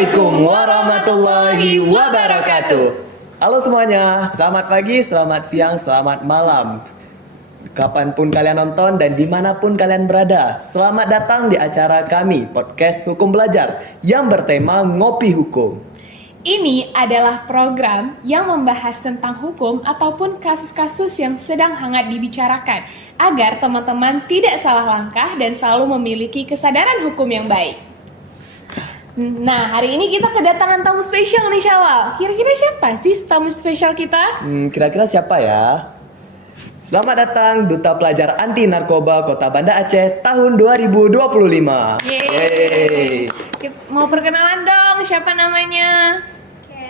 Assalamualaikum warahmatullahi wabarakatuh. Halo semuanya, selamat pagi, selamat siang, selamat malam. Kapanpun kalian nonton dan dimanapun kalian berada, selamat datang di acara kami, Podcast Hukum Belajar, yang bertema Ngopi Hukum. Ini adalah program yang membahas tentang hukum ataupun kasus-kasus yang sedang hangat dibicarakan, agar teman-teman tidak salah langkah dan selalu memiliki kesadaran hukum yang baik. Nah, hari ini kita kedatangan tamu spesial nih, Syawal. Kira-kira siapa sih tamu spesial kita? Kira-kira siapa ya? Selamat datang Duta Pelajar Anti Narkoba Kota Banda Aceh tahun 2025. Yeay. Mau perkenalan dong, siapa namanya? Oke.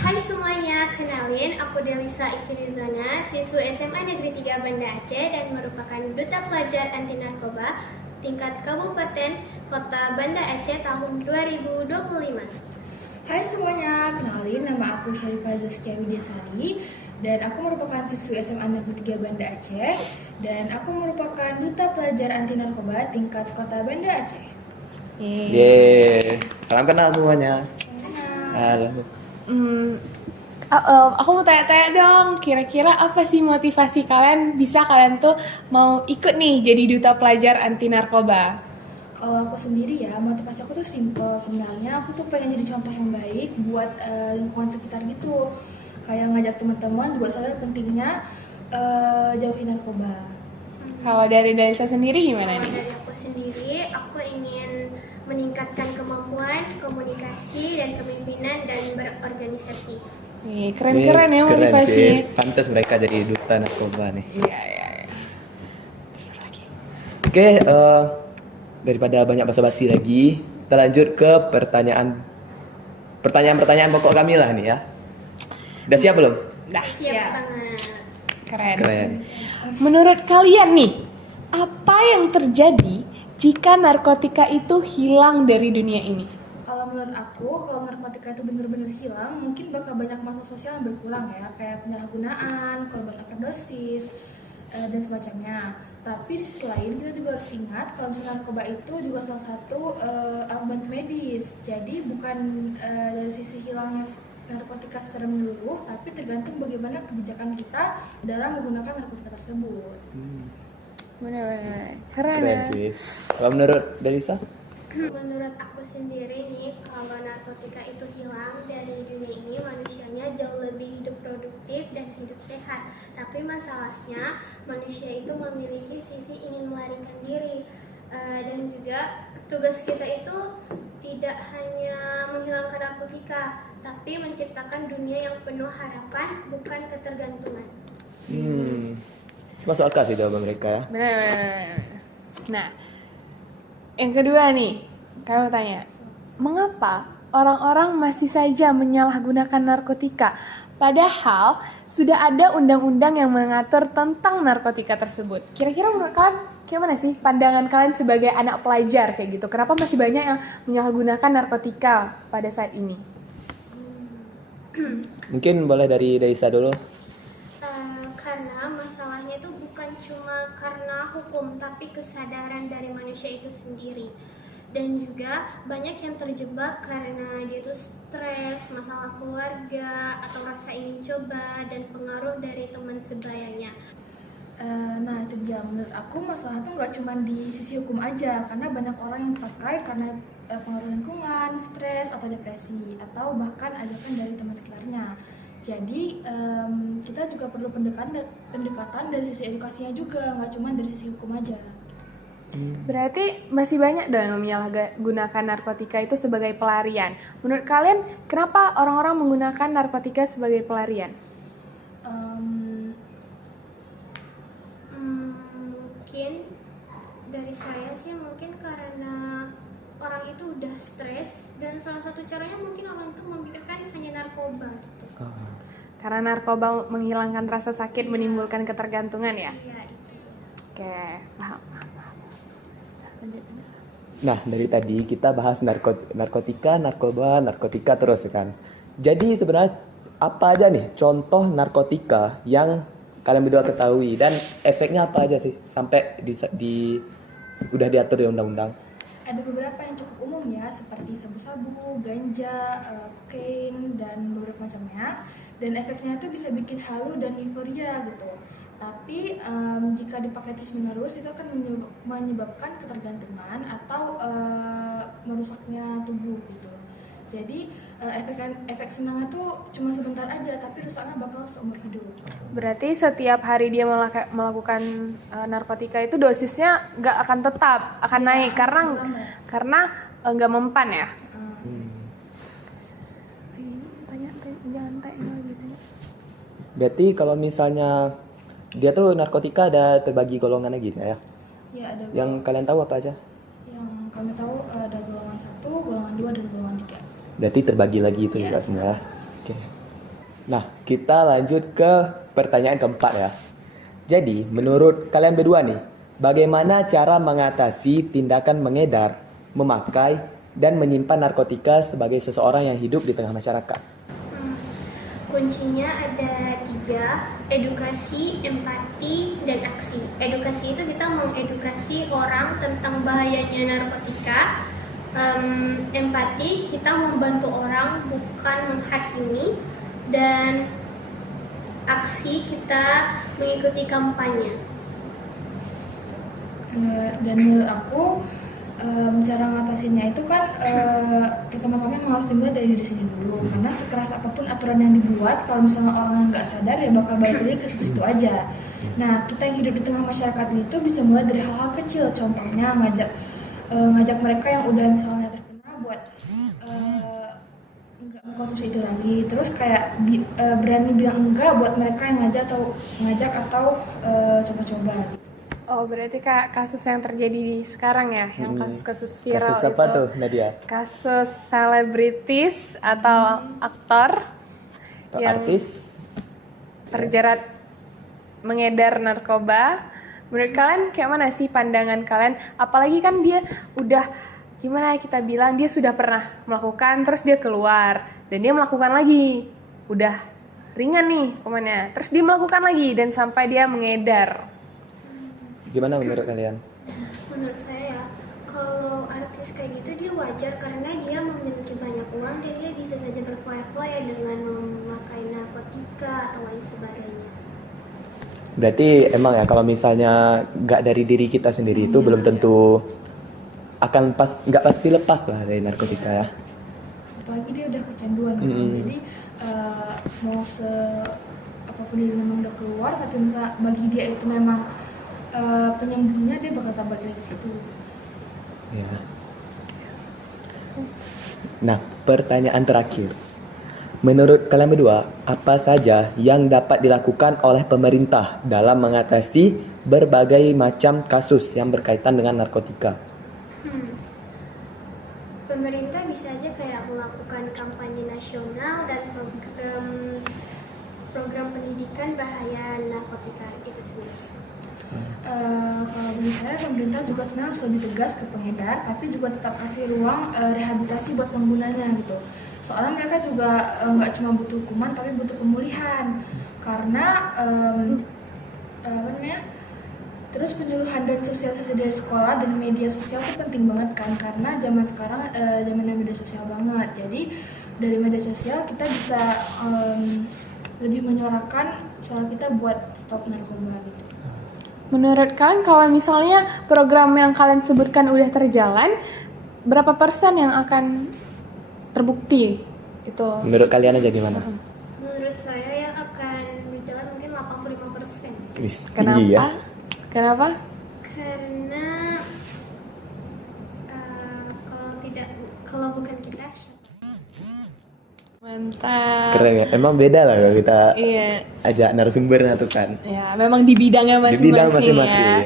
Hai semuanya, kenalin aku Delisa Isrinuzona, siswa SMA Negeri 3 Banda Aceh dan merupakan Duta Pelajar Anti Narkoba tingkat Kabupaten Kota Banda Aceh tahun 2025. Hai semuanya, kenalin nama aku Syarifah Zaskia Widyasari dan aku merupakan siswi SMA Negeri 3 Banda Aceh dan aku merupakan Duta Pelajar Anti Narkoba tingkat Kota Banda Aceh. Yeay, salam kenal semuanya. Halo. Aku mau tanya-tanya dong, kira-kira apa sih motivasi kalian bisa kalian tuh mau ikut nih jadi duta pelajar anti narkoba? Kalau aku sendiri ya, motivasi aku tuh simple sebenarnya. Aku tuh pengen jadi contoh yang baik buat lingkungan sekitar gitu. Kayak ngajak teman-teman juga sadar pentingnya jauhi narkoba. Kalau dari Dalisa sendiri gimana Kalau nih? dari aku sendiri, aku ingin meningkatkan kemampuan komunikasi dan kepemimpinan dan berorganisasi. Keren-keren ya Keren motivasi. sih. Pantas mereka jadi duta narkoba nih. Iya. Terus lagi. Oke, daripada banyak basa-basi lagi, kita lanjut ke pertanyaan pokok kami lah nih ya. Udah siap belum? Dah, Siap banget. keren. Keren. Menurut kalian nih, apa yang terjadi jika narkotika itu hilang dari dunia ini? Kalau menurut aku, kalau narkotika itu benar-benar hilang, mungkin bakal banyak masalah sosial yang berkurang ya, kayak penyalahgunaan, korban overdosis, dan semacamnya. Tapi di sisi lain kita juga harus ingat kalau misalnya narkoba itu juga salah satu alat bantu medis. Jadi bukan dari sisi hilangnya narkotika secara menyeluruh, tapi tergantung bagaimana kebijakan kita dalam menggunakan narkotika tersebut. Benar-benar keren, Keren ya. sih. Kalau menurut Delisa? Menurut aku sendiri nih, kalau narkotika itu hilang dari dunia ini, manusianya jauh lebih hidup produktif dan hidup sehat. Tapi masalahnya, manusia itu memiliki sisi ingin melarikan diri. Dan juga tugas kita itu tidak hanya menghilangkan narkotika, tapi menciptakan dunia yang penuh harapan, bukan ketergantungan. Masuk akal sih jawaban mereka ya. Benar. Nah, yang kedua nih, kamu tanya, mengapa orang-orang masih saja menyalahgunakan narkotika? Padahal sudah ada undang-undang yang mengatur tentang narkotika tersebut. Kira-kira menurut kalian gimana sih pandangan kalian sebagai anak pelajar kayak gitu? Kenapa masih banyak yang menyalahgunakan narkotika pada saat ini? Mungkin boleh dari Delisa dulu. Karena masalahnya itu bukan cuma karena hukum, tapi kesadaran dari manusia itu sendiri. Dan juga banyak yang terjebak karena dia tuh stres, masalah keluarga, atau rasa ingin coba, dan pengaruh dari teman sebayanya. Nah itu dia, menurut aku masalah itu nggak cuma di sisi hukum aja, karena banyak orang yang pakai karena pengaruh lingkungan, stres, atau depresi, atau bahkan ajakan dari teman sekitarnya. Jadi kita juga perlu pendekatan dari sisi edukasinya juga, nggak cuma dari sisi hukum aja. Berarti masih banyak dong yang menyalahgunakan narkotika itu sebagai pelarian. Menurut kalian, kenapa orang-orang menggunakan narkotika sebagai pelarian? Mungkin dari saya sih mungkin karena orang itu udah stres, dan salah satu caranya mungkin orang itu memikirkan hanya narkoba gitu. Karena narkoba menghilangkan rasa sakit, menimbulkan ketergantungan ya? Iya itu. Oke, paham. Nah, dari tadi kita bahas narkotika, narkotika terus kan. Jadi sebenarnya apa aja nih contoh narkotika yang kalian berdua ketahui dan efeknya apa aja sih sampai udah diatur di undang-undang? ada beberapa yang cukup umum ya, seperti sabu-sabu, ganja, kokain, dan beberapa macamnya. Dan efeknya itu bisa bikin halu dan euforia gitu. Tapi jika dipakai terus-menerus itu akan menyebabkan ketergantungan atau merusaknya tubuh gitu. Jadi efek senangnya tuh cuma sebentar aja, tapi rusaknya bakal seumur hidup. Berarti setiap hari dia melakukan narkotika itu dosisnya nggak akan tetap, akan naik karena nggak mempan ya. Jangan tanya lagi tanya. Berarti kalau misalnya dia tuh narkotika ada terbagi golongannya gitu ya? Ya, ada Yang kalian tahu apa aja? yang kami tahu ada golongan 1, golongan 2, dan golongan 3. Berarti terbagi lagi itu juga semua ya? Oke. Nah, kita lanjut ke pertanyaan keempat ya. Jadi, menurut kalian berdua nih, bagaimana cara mengatasi tindakan mengedar, memakai, dan menyimpan narkotika sebagai seseorang yang hidup di tengah masyarakat? Kuncinya ada 3, edukasi, empati, dan aksi. Edukasi itu kita mengedukasi orang tentang bahayanya narkotika. Empati, kita membantu orang bukan menghakimi. Dan aksi, kita mengikuti kampanye. Dan menurut aku cara ngatasinnya itu kan pertama-tama memang harus dimulai dari diri sendiri dulu, karena sekeras apapun aturan yang dibuat, kalau misalnya orang yang nggak sadar ya bakal balik lagi ke situ aja. Nah, kita yang hidup di tengah masyarakat itu bisa mulai dari hal-hal kecil, contohnya ngajak mereka yang udah misalnya terkena buat nggak mengkonsumsi itu lagi, terus kayak berani bilang enggak buat mereka yang ngajak atau coba-coba gitu. Oh, berarti Kak, kasus yang terjadi di sekarang ya, yang kasus-kasus viral Kasus apa itu. tuh, Nadia? Kasus selebritis atau aktor Atau yang artis? terjerat mengedar narkoba. Menurut kalian kayak mana sih pandangan kalian? Apalagi kan dia udah, gimana kita bilang, dia sudah pernah melakukan, terus dia keluar dan dia melakukan lagi. Udah ringan nih komennya, terus dia melakukan lagi dan sampai dia mengedar. Gimana menurut kalian? Menurut saya, kalau artis kayak gitu dia wajar karena dia memiliki banyak uang dan dia bisa saja berfoya-foya dengan memakai narkotika atau lain sebagainya. Berarti emang ya kalau misalnya nggak dari diri kita sendiri itu belum tentu akan nggak pasti lepas lah dari narkotika ya. Apalagi dia udah kecanduan kan. Jadi mau apapun dia memang udah keluar, tapi misalnya bagi dia itu memang penyembuhnya, dia bakal tambah lagi ke situ. Ya. Nah, pertanyaan terakhir. Menurut kalian berdua, apa saja yang dapat dilakukan oleh pemerintah dalam mengatasi berbagai macam kasus yang berkaitan dengan narkotika? Pemerintah bisa aja kayak melakukan kampanye nasional dan program pendidikan bahaya narkotika itu sendiri. Kalau menurut saya pemerintah juga sebenarnya harus lebih tegas ke pengedar, tapi juga tetap kasih ruang rehabilitasi buat penggunanya gitu. Soalnya mereka juga nggak cuma butuh hukuman, tapi butuh pemulihan. Karena terus penyuluhan dan sosialisasi dari sekolah dan media sosial itu penting banget kan, karena zaman sekarang zamannya media sosial banget. Jadi dari media sosial kita bisa lebih menyuarakan suara kita buat stop narkoba gitu. Menurut kalian kalau misalnya program yang kalian sebutkan udah terjalan, berapa persen yang akan terbukti itu? Menurut kalian aja gimana? Menurut saya ya akan berjalan mungkin 85%. Kenapa? Tinggi ya? Kenapa? Karena kalau bukan kita, Mantap. Keren ya? Emang beda lah kalau kita Iya. ajak narasumbernya tuh kan. Ya, memang di bidangnya Di masing-masing, bidang masing-masing. ya.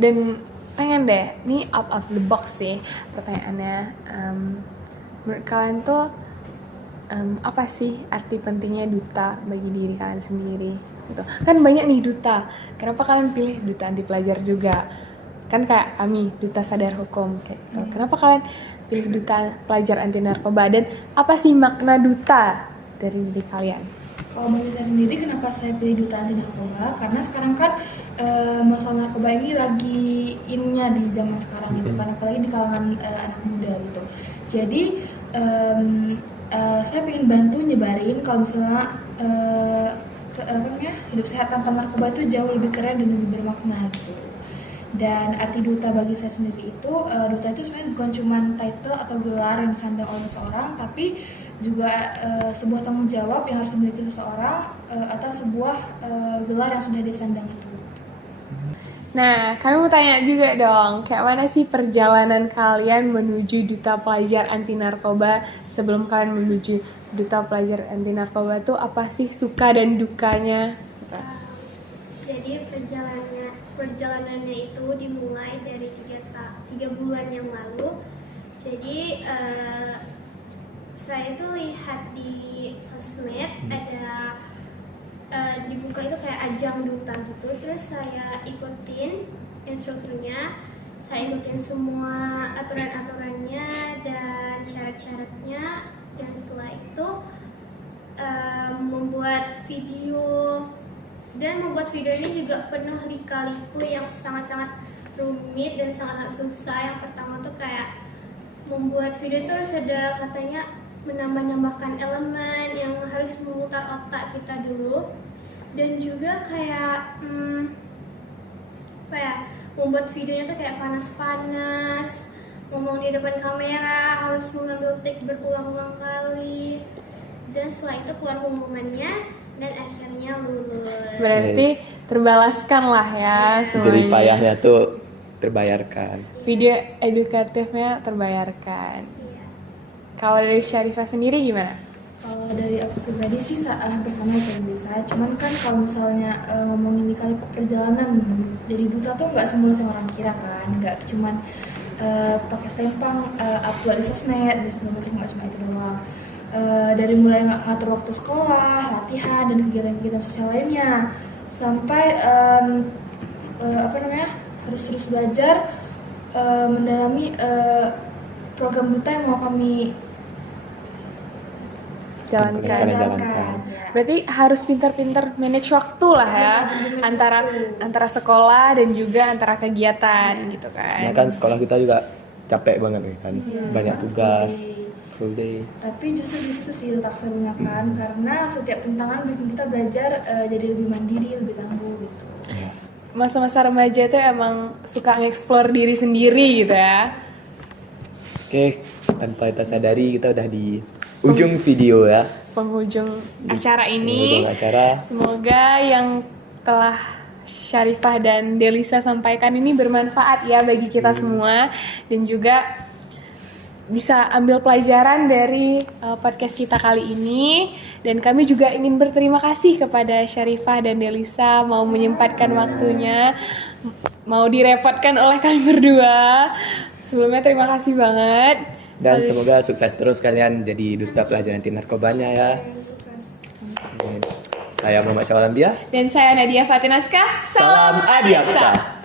Dan pengen deh, ini out of the box sih pertanyaannya. Menurut kalian tuh apa sih arti pentingnya duta bagi diri kalian sendiri? Gitu. Kan banyak nih duta. Kenapa kalian pilih duta anti pelajar juga? Kan kayak kami duta sadar hukum kayak gitu. Kenapa kalian pilih duta pelajar anti narkoba, dan apa sih makna duta dari diri kalian? Kalau bagi saya sendiri, kenapa saya pilih duta anti narkoba? Karena sekarang kan masalah narkoba ini lagi innya di zaman sekarang gitu kan, apalagi di kalangan anak muda gitu. Jadi saya ingin bantu nyebarin kalau misalnya hidup sehat tanpa narkoba itu jauh lebih keren dan lebih bermakna gitu. Dan arti duta bagi saya sendiri itu, duta itu sebenarnya bukan cuma title atau gelar yang disandang oleh seseorang, tapi juga sebuah tanggung jawab yang harus dimiliki seseorang atas sebuah gelar yang sudah disandang itu. Nah, kami mau tanya juga dong, kayak mana sih perjalanan kalian menuju Duta Pelajar Anti Narkoba? Sebelum kalian menuju Duta Pelajar Anti Narkoba tuh apa sih suka dan dukanya? Jadi perjalanannya itu dimulai dari 3 bulan yang lalu. Jadi saya tuh lihat di sosmed ada dibuka itu kayak ajang duta gitu, terus saya ikutin instrukturnya, saya ikutin semua aturan-aturannya dan syarat-syaratnya, dan setelah itu membuat video. Dan membuat video ini juga penuh lika-liku yang sangat-sangat rumit dan sangat susah. Yang pertama tuh kayak membuat video itu harus ada katanya menambahkan elemen yang harus memutar otak kita dulu, dan juga kayak membuat videonya tuh kayak panas-panas, ngomong di depan kamera, harus mengambil take berulang-ulang kali, dan setelah itu keluar pengumumannya dan akhirnya lulus. Berarti terbalaskan lah ya semuanya. Jadi payahnya tuh terbayarkan. Video edukatifnya terbayarkan. Kalau dari Syarifah sendiri gimana? Kalau dari aku pribadi sih hampir sama kayak bisa. Cuman kan kalau misalnya ngomongin di kali perjalanan, jadi duta tuh nggak semulus yang orang kira kan. Nggak cuman pakai stempang, upload di sosmed, dan segala macam, nggak cuma itu doang. Dari mulai ngatur waktu sekolah, latihan, dan kegiatan-kegiatan sosial lainnya, sampai harus terus belajar mendalami program duta yang mau kami Jalankan. Berarti harus pintar-pintar manage waktu lah ya, antara sekolah dan juga antara kegiatan gitu Karena kan. kan sekolah kita juga capek banget nih kan, banyak tugas, full day. Tapi justru di situ sih letak serunya kan, karena setiap tantangan bikin kita belajar jadi lebih mandiri, lebih tangguh gitu. Masa-masa remaja itu emang suka nge-explore diri sendiri gitu ya. Oke, tanpa kita sadari kita udah di ujung video ya. Penghujung acara ini. Penghujung acara. Semoga yang telah Syarifah dan Delisa sampaikan ini bermanfaat ya bagi kita semua, dan juga bisa ambil pelajaran dari podcast kita kali ini. Dan kami juga ingin berterima kasih kepada Syarifah dan Delisa mau menyempatkan waktunya, mau direpotkan oleh kami berdua. Sebelumnya terima kasih banget. Dan semoga sukses terus kalian jadi duta pelajar anti narkobanya ya. Saya Muhammad Syawal Ambia. Dan saya Nadia Fatinaska. Salam Adiaksa.